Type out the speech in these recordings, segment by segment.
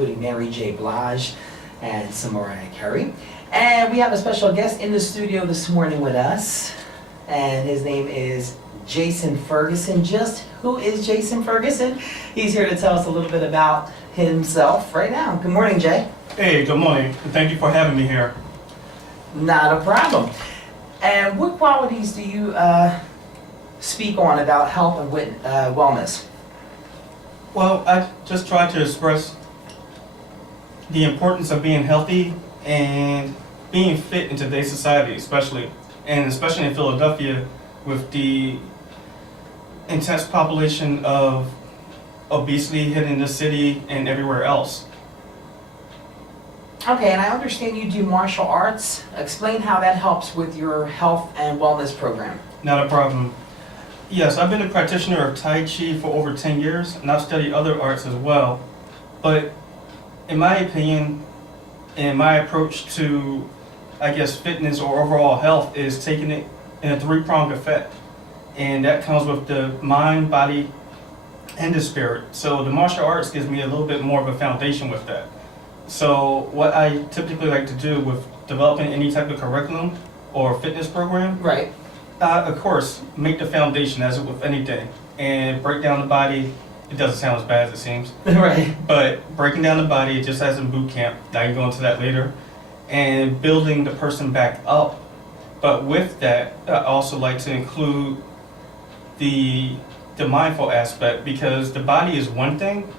including Mary J. Blige and some Mariah Carey. And we have a special guest in the studio this morning with us, and his name is Jason Ferguson. Just who is Jason Ferguson? He's here to tell us a little bit about himself right now. Good morning, Jay. Hey, good morning. Thank you for having me here. Not a problem. And what qualities do you speak on about health and wellness? Well, I just try to express the importance of being healthy and being fit in today's society, especially in Philadelphia with the intense population of obesity hitting the city and everywhere else. Okay, and I understand you do martial arts. Explain how that helps with your health and wellness program. Not a problem. Yes, I've been a practitioner of Tai Chi for over 10 years, and I've studied other arts as well. But in my opinion, and my approach to, I guess, fitness or overall health is taking it in a three-pronged effect. And that comes with the mind, body, and the spirit. So the martial arts gives me a little bit more of a foundation with that. So what I typically like to do with developing any type of curriculum or fitness program, Right. of course, make the foundation as with anything and break down the body. It doesn't sound as bad as it seems. Right. But breaking down the body, just as in boot camp, I can go into that later, and building the person back up. But with that, I also like to include the mindful aspect, because the body is one thing,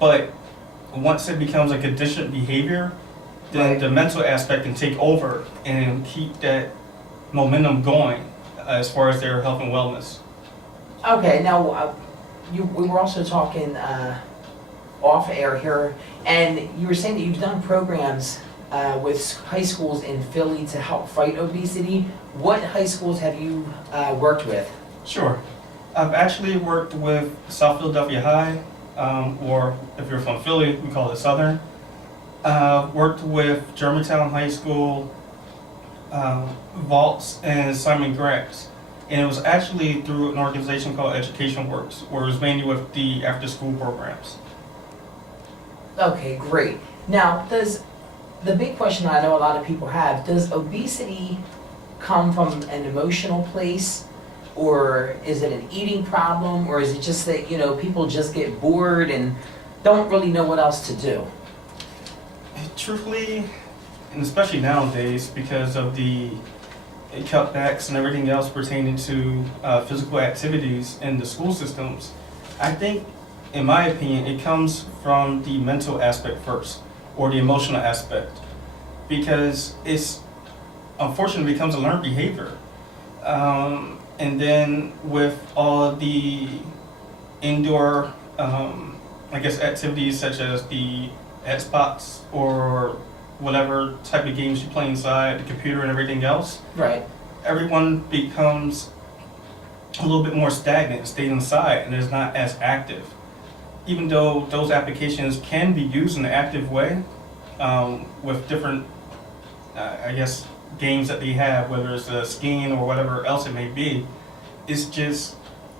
but once it becomes a conditioned behavior, then Right. the mental aspect can take over and keep that momentum going as far as their health and wellness. Okay, now we were also talking off air here, and you were saying that you've done programs with high schools in Philly to help fight obesity. What high schools have you worked with? Sure. I've actually worked with South Philadelphia High, or if you're from Philly, we call it Southern. Worked with Germantown High School, Vaults, and Simon Grants. And it was actually through an organization called Education Works, where it was mainly with the after-school programs. Okay, great. Now, the big question I know a lot of people have, does obesity come from an emotional place? Or is it an eating problem? Or is it just that, people just get bored and don't really know what else to do? Truthfully, and especially nowadays, because of the cutbacks and everything else pertaining to physical activities in the school systems, I think, in my opinion, it comes from the mental aspect first, or the emotional aspect, because it's unfortunately becomes a learned behavior. And then with all the indoor, activities such as the Xbox or whatever type of games you play inside the computer and everything else, Right. everyone becomes a little bit more stagnant, stayed inside, and is not as active. Even though those applications can be used in an active way, with different, games that they have, whether it's skiing or whatever else it may be, it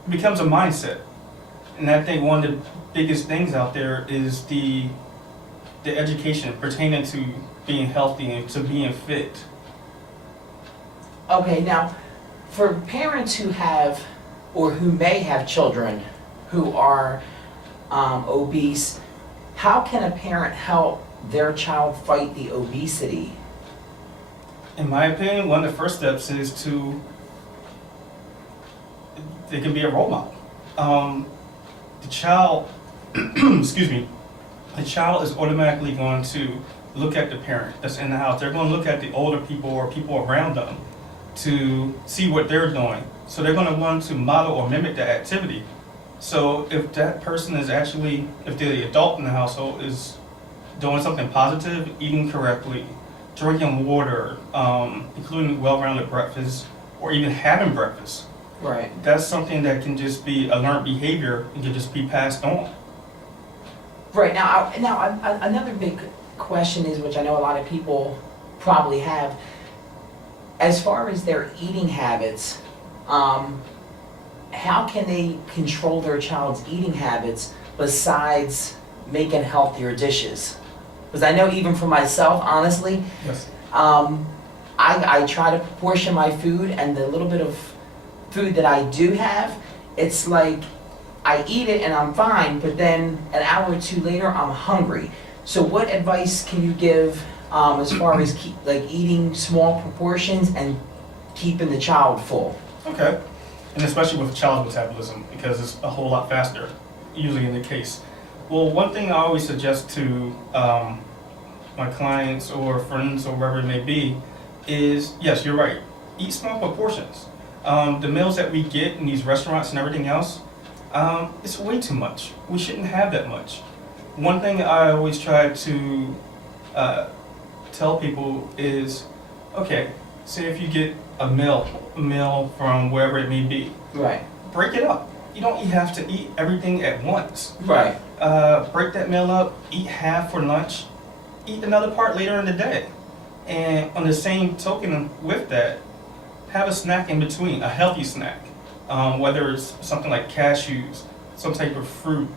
becomes a mindset. And I think one of the biggest things out there is the education pertaining to being healthy and to being fit. Okay, now, for parents who have, or who may have children who are obese, how can a parent help their child fight the obesity? In my opinion, one of the first steps is they can be a role model. The child, excuse me, the child is automatically going to look at the parent that's in the house. They're going to look at the older people or people around them to see what they're doing. So they're going to want to model or mimic that activity. So if that person is actually, if the adult in the household is doing something positive, eating correctly, drinking water, including well-rounded breakfast, or even having breakfast, Right. that's something that can just be a learned behavior and can just be passed on. Right, now another big question is, which I know a lot of people probably have, as far as their eating habits, how can they control their child's eating habits besides making healthier dishes? Because I know even for myself, honestly, Yes. I try to proportion my food, and the little bit of food that I do have, it's like I eat it and I'm fine, but then an hour or two later I'm hungry. So what advice can you give as far as eating small proportions and keeping the child full? Okay. And especially with child metabolism, because it's a whole lot faster, usually in the case. Well, one thing I always suggest to my clients or friends or wherever it may be is, yes, you're right, eat small proportions. The meals that we get in these restaurants and everything else, it's way too much. We shouldn't have that much. One thing I always try to tell people is, okay, say if you get a meal from wherever it may be, Right. break it up. You don't have to eat everything at once. Right. Break that meal up, eat half for lunch, eat another part later in the day. And on the same token with that, have a snack in between, a healthy snack. Whether it's something like cashews, some type of fruit.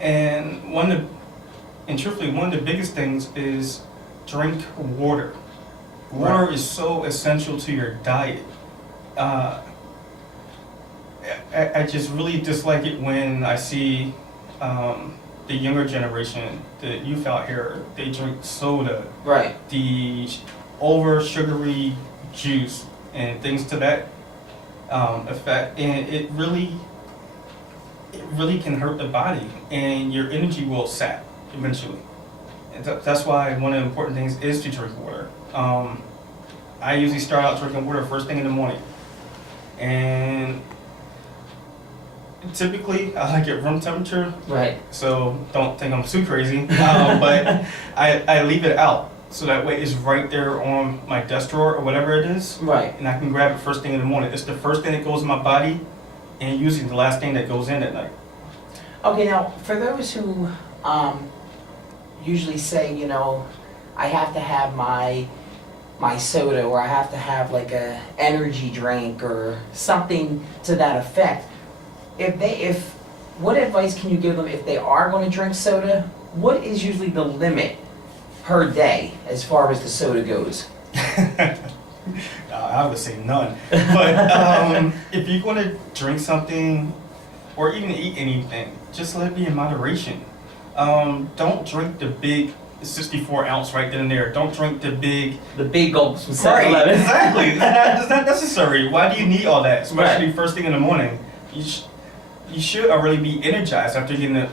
And truthfully, one of the biggest things is drink water. Water Right. is so essential to your diet. I just really dislike it when I see the younger generation, the youth out here, they drink soda, Right. the over sugary juice, and things to that effect, and it really can hurt the body, and your energy will sap eventually. And that's why one of the important things is to drink water. I usually start out drinking water first thing in the morning, and typically I like it room temperature, Right. so don't think I'm too crazy, but I leave it out so that way it's right there on my desk drawer or whatever it is, Right. and I can grab it first thing in the morning. It's the first thing that goes in my body, and usually the last thing that goes in at night. Okay, now for those who usually say, I have to have my soda, or I have to have like a energy drink or something to that effect. What advice can you give them if they are going to drink soda? What is usually the limit per day as far as the soda goes? I would say none. But if you're going to drink something or even eat anything, just let it be in moderation. Don't drink the big 64 ounce right then and there. Don't drink the big gulps from Right, 7-Eleven. exactly. It's not necessary. Why do you need all that? Especially first thing in the morning. You should already be energized after getting a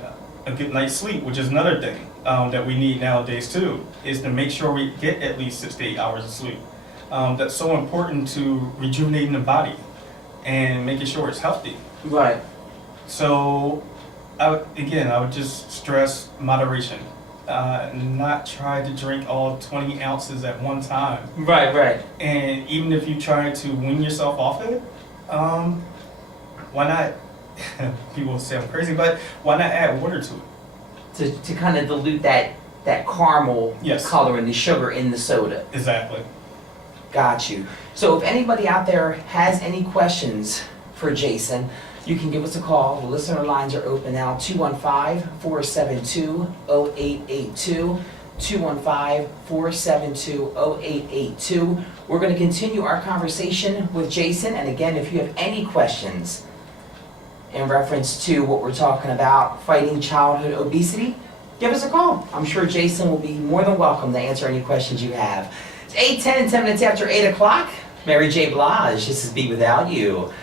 good night's sleep, which is another thing that we need nowadays too, is to make sure we get at least 6 to 8 hours of sleep. That's so important to rejuvenating the body and making sure it's healthy. Right. So, I would just stress moderation. Not try to drink all 20 ounces at one time. Right, right. And even if you try to wean yourself off it, why not? People say I'm crazy, but why not add water to it? To kind of dilute that caramel Yes. color and the sugar in the soda. Exactly. Got you. So if anybody out there has any questions for Jason, you can give us a call. The listener lines are open now, 215-472-0882. 215-472-0882. We're going to continue our conversation with Jason. And again, if you have any questions in reference to what we're talking about, fighting childhood obesity, give us a call. I'm sure Jason will be more than welcome to answer any questions you have. It's 8:10, 10 minutes after 8 o'clock. Mary J. Blige, this is Be Without You.